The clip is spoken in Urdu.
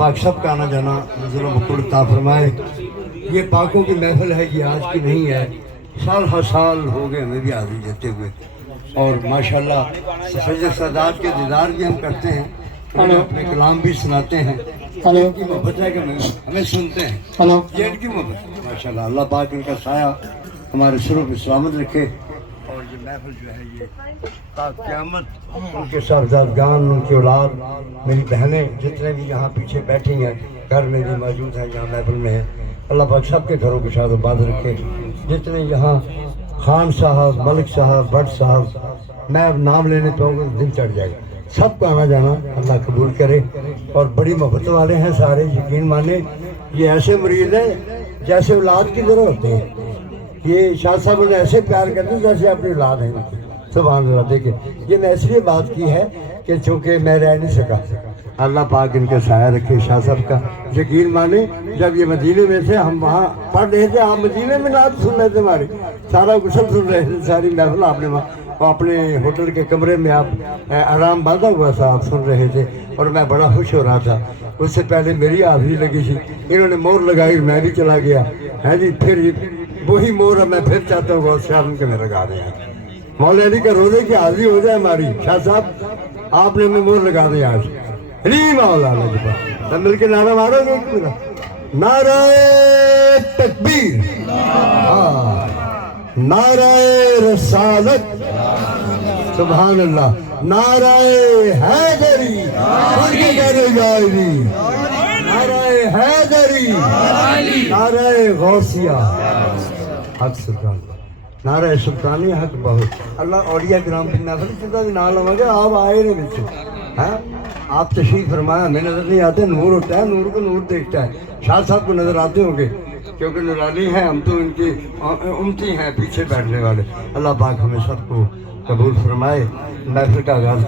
پاک سب کا آنا جانا نظر و بکر عطا فرمائے۔ یہ پاکوں کی محفل ہے، یہ آج کی نہیں ہے، سال ہر سال ہو گئے ہمیں بھی حاضری دیتے ہوئے، اور ماشاءاللہ سید سادات کے دیدار بھی ہم کرتے ہیں، انہیں اپنے کلام بھی سناتے ہیں۔ ان کی محبت ہے کہ ہمیں سنتے ہیں، یہ ان کی محبت ہے ماشاءاللہ۔ اللہ پاک ان کا سایہ ہمارے سروں پہ سلامت رکھے، اور یہ محفل جو ہے یہ تا قیامت ان کے صاحبزادگان، ان کی اولاد، میری بہنیں جتنے بھی یہاں پیچھے بیٹھی ہیں، گھر میں بھی موجود ہیں، یہاں محفل میں ہیں، اللہ پاک سب کے گھروں کو شاد و باد رکھے۔ جتنے یہاں خان صاحب، ملک صاحب، بٹ صاحب، میں اب نام لینے پہ ہوں گا دن چڑھ جائے گا، سب کو آنا جانا اللہ قبول کرے، اور بڑی محبت والے ہیں سارے، یقین مانے یہ ایسے مریض ہیں جیسے اولاد کی طرح ہوتے ہیں۔ یہ شاہ صاحب انہیں ایسے پیار کرتے ہیں جیسے اپنی اولاد ہیں ان کی، سبحان اللہ۔ دیکھیں یہ میں اس لیے بات کی ہے کہ چونکہ میں رہ نہیں سکا، اللہ پاک ان کا سایہ رکھے شاہ صاحب کا۔ یقین مانے جب یہ مدینے میں تھے، ہم وہاں پڑھ رہے تھے، آپ مدینے میں نعت سن رہے تھے، ہماری سارا غسل سن رہے تھے، ساری محفل آپ نے وہاں اپنے ہوٹل کے کمرے میں آپ آرام باندھا ہوا تھا، آپ سن رہے تھے، اور میں بڑا خوش ہو رہا تھا۔ اس سے پہلے میری حاضری لگی تھی، انہوں نے مور لگائی، میں بھی چلا گیا ہے جی، پھر وہی مور میں پھر چاہتا ہوں بہت شاہ کے میں لگا دیں، مولا علی کا روزے کی حاضری ہو جائے ہماری۔ شاہ صاحب آپ نے ہمیں مور لگا دیا آج، علی مولا علی کے پاس سب مل کے نعرہ مارو گے ایک پورا، نعرہ تکبیر، نعرہ رسالت، سبحان اللہ، نعرہ حیدری، ان کے گھر جائری، نعرہ حیدری، نعرہ غوثیہ، حق سلطان، نعرہ سلطانی حق بہت۔ اللہ اولیاء کرام کی محفل چلتا ہے، نہ لوں گے آپ آئے نہیں بچے، ہاں آپ تشریف فرمایا، ہمیں نظر نہیں آتے، نور ہوتا ہے، نور کو نور دیکھتا ہے۔ شاہ صاحب کو نظر آتے ہوں گے کیونکہ نورانی ہیں، ہم تو ان کی امتی ہیں پیچھے بیٹھنے والے۔ اللہ پاک ہمیں سب کو قبول فرمائے۔ محفل کا آغاز